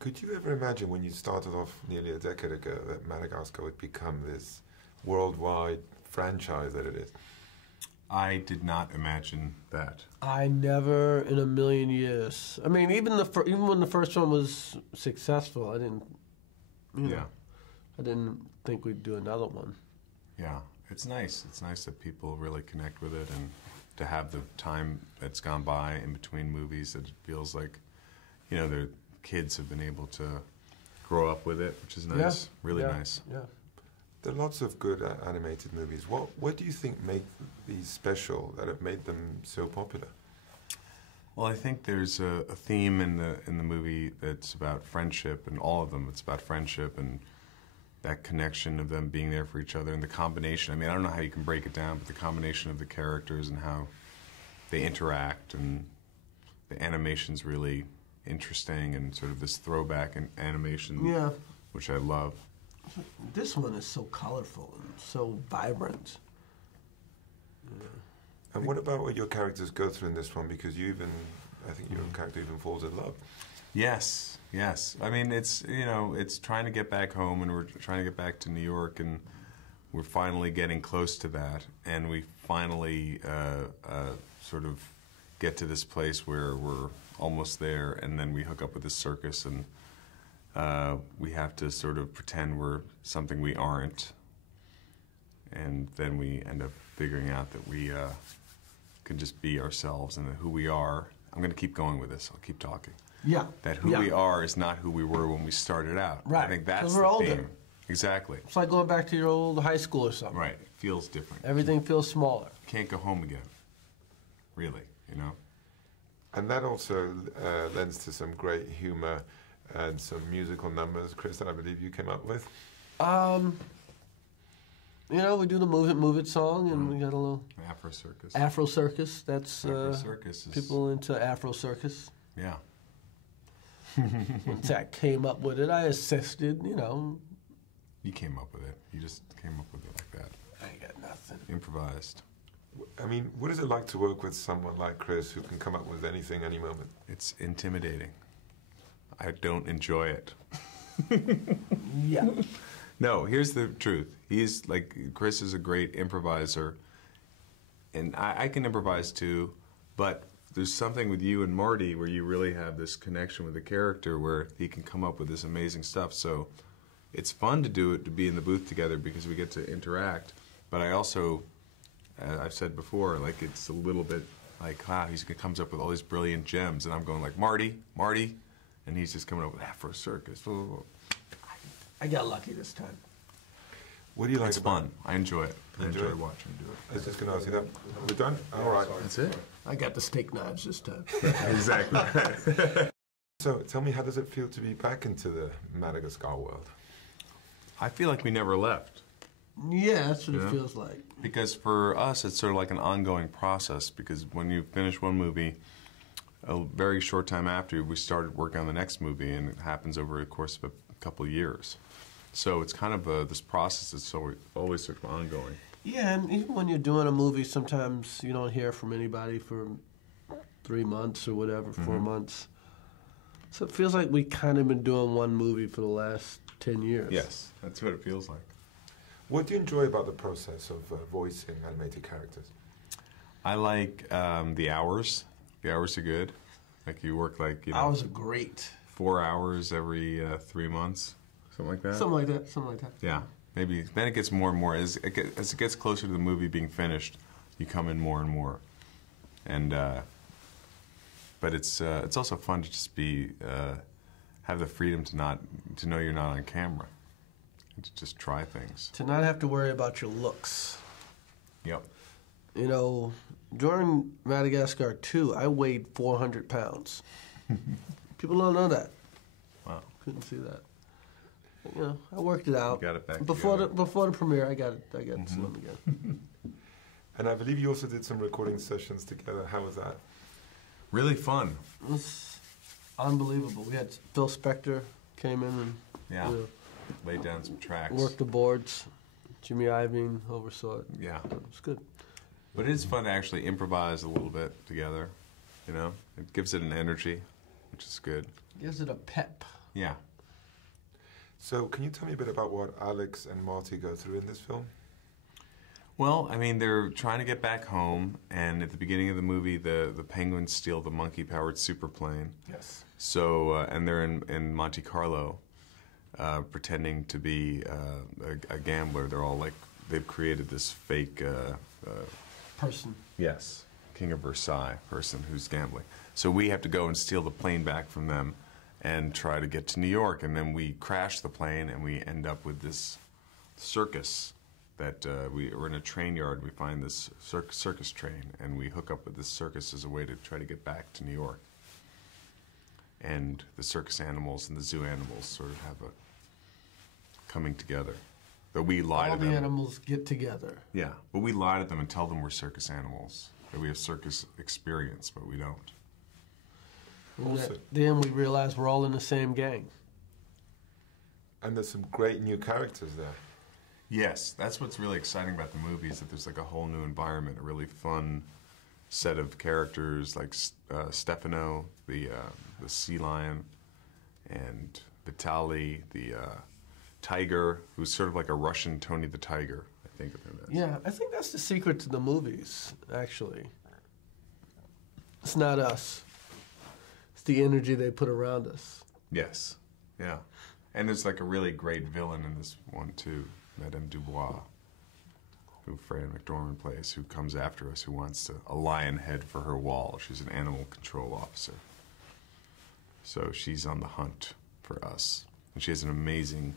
Could you ever imagine when you started off nearly a decade ago that Madagascar would become this worldwide franchise that it is? I did not imagine that. I never in a million years. I mean, even when the first one was successful, I didn't. Yeah. I didn't think we'd do another one. Yeah, it's nice. It's nice that people really connect with it, and to have the time that's gone by in between movies, that it feels like, you know, the kids have been able to grow up with it, which is nice. Yeah. Really nice. Yeah. There are lots of good animated movies. What do you think make these special that have made them so popular? Well, I think there's a theme in the movie that's about friendship, and all of them. It's about friendship and that connection of them being there for each other, and the combination. I mean, I don't know how you can break it down, but the combination of the characters and how they interact, and the animation's really interesting, and sort of this throwback in animation, which I love. This one is so colorful and so vibrant. Yeah. And what about what your characters go through in this one? Because I think your character even falls in love. Yes, yes. I mean, it's, you know, it's trying to get back home, and we're trying to get back to New York, and we're finally getting close to that, and we finally sort of get to this place where we're almost there, and then we hook up with this circus, and we have to sort of pretend we're something we aren't, and then we end up figuring out that we can just be ourselves, and that who we are. I'm going to keep going with this. I'll keep talking. Yeah. That who we are is not who we were when we started out. Right. I think that's we're the older. theme. Exactly. It's like going back to your old high school or something. Right. It feels different. Everything feels smaller. Can't go home again. Really, you know? And that also lends to some great humor and some musical numbers, Chris, that I believe you came up with. You know, we do the Move It song, and we got a little Afro Circus. Afro Circus. That's Afro Circus is... people into Afro Circus. Yeah. When Zach came up with it, I assisted, you know. You came up with it. You just came up with it like that. I got nothing. Improvised. I mean, what is it like to work with someone like Chris who can come up with anything, any moment? It's intimidating. I don't enjoy it. Yeah. No, here's the truth. He's like, Chris is a great improviser, and I can improvise too, but there's something with you and Marty where you really have this connection with the character where he can come up with this amazing stuff. So it's fun to do it, to be in the booth together, because we get to interact. But I also, I've said before, like, it's a little bit like, wow, he comes up with all these brilliant gems, and I'm going like, Marty, and he's just coming up with Afro Circus. I got lucky this time. What do you like It's about fun. I enjoy it. I Enjoy enjoy it? watching him do it. I was just going to ask you that. We're done? All right. That's it. I got the steak knives this time. Exactly. So tell me, how does it feel to be back into the Madagascar world? I feel like we never left. Yeah, that's what it feels like. Because for us, it's sort of like an ongoing process, because when you finish one movie, a very short time after, we started working on the next movie, and it happens over the course of a couple of years. So it's kind of this process that's always sort of ongoing. Yeah, and even when you're doing a movie, sometimes you don't hear from anybody for 3 months or whatever, 4 months. So it feels like we kind of been doing one movie for the last 10 years. Yes, that's what it feels like. What do you enjoy about the process of voicing animated characters? I like the hours. The hours are good. Like you work like, you know, Hours are great. 4 hours every 3 months, something like that. Something like that. Yeah, maybe. Then it gets more and more. As it gets closer to the movie being finished, you come in more and more. And but it's also fun to just be have the freedom to know you're not on camera, and to just try things. To not have to worry about your looks. Yep. You know, during Madagascar 2, I weighed 400 pounds. People don't know that. Wow. Couldn't see that. But, you know, I worked it out. You got it back before together. the premiere. I got slim again. And I believe you also did some recording sessions together. How was that? Really fun. It was unbelievable. We had Phil Spector came in and laid down some tracks. worked the boards. Jimmy Iovine oversaw it. Yeah. It was good. But it is fun to actually improvise a little bit together. You know, it gives it an energy, which is good. Gives it a pep. Yeah. So can you tell me a bit about what Alex and Marty go through in this film? Well, I mean, they're trying to get back home, and at the beginning of the movie, the penguins steal the monkey-powered superplane. Yes. So, and they're in Monte Carlo, pretending to be a gambler. They're all like, they've created this fake... person. Yes. King of Versailles person who's gambling. So we have to go and steal the plane back from them and try to get to New York. And then we crash the plane, and we end up with this circus that we're in a train yard. We find this circus train, and we hook up with this circus as a way to try to get back to New York. And the circus animals and the zoo animals sort of have a coming together. But we lie to them. All the animals get together. Yeah, but we lie to them and tell them we're circus animals, that we have circus experience, but we don't. And then we realize we're all in the same gang. And there's some great new characters there. Yes, that's what's really exciting about the movie, is that there's like a whole new environment, a really fun set of characters like Stefano, the sea lion, and Vitali, the tiger, who's sort of like a Russian Tony the Tiger, I think of him as. Yeah, I think that's the secret to the movies, actually. It's not us. It's the energy they put around us. Yes, yeah. And there's like a really great villain in this one, too. Madame Dubois, who Freya McDormand plays, who comes after us, who wants a lion head for her wall. She's an animal control officer. So she's on the hunt for us. And she has an amazing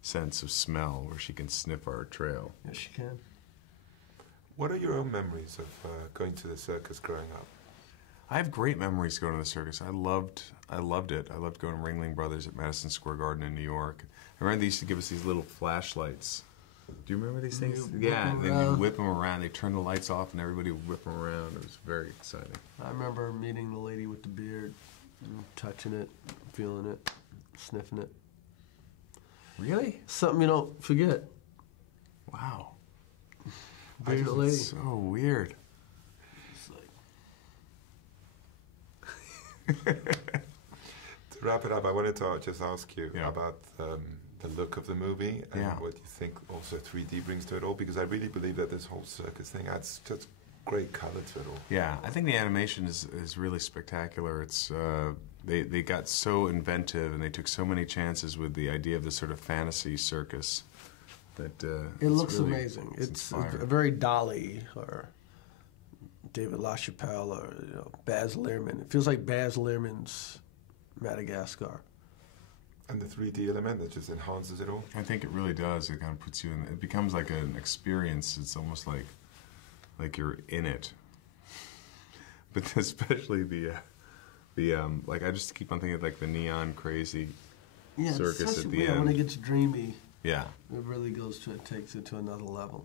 sense of smell where she can sniff our trail. Yes, she can. What are your own memories of going to the circus growing up? I have great memories going to the circus. I loved it. I loved going to Ringling Brothers at Madison Square Garden in New York. I remember they used to give us these little flashlights. Do you remember these things? Yeah, and then you whip them around. They turn the lights off, and everybody would whip them around. It was very exciting. I remember meeting the lady with the beard, touching it, feeling it, sniffing it. Really? Something you don't forget. Wow. Bearded lady. So weird. It's like... To wrap it up, I wanted to just ask you about the look of the movie and what you think also 3D brings to it all, because I really believe that this whole circus thing adds just great color to it all. Yeah, I think the animation is really spectacular. It's they got so inventive, and they took so many chances with the idea of this sort of fantasy circus that it looks really, amazing. It's a very Dali or David LaChapelle or Baz Luhrmann. It feels like Baz Luhrmann's Madagascar. And the 3D element that just enhances it all? I think it really does. It kind of puts you in, it becomes like an experience. It's almost like you're in it. But especially the like, I just keep on thinking of like the neon crazy circus at the end. When it gets dreamy, yeah, it really takes it to another level.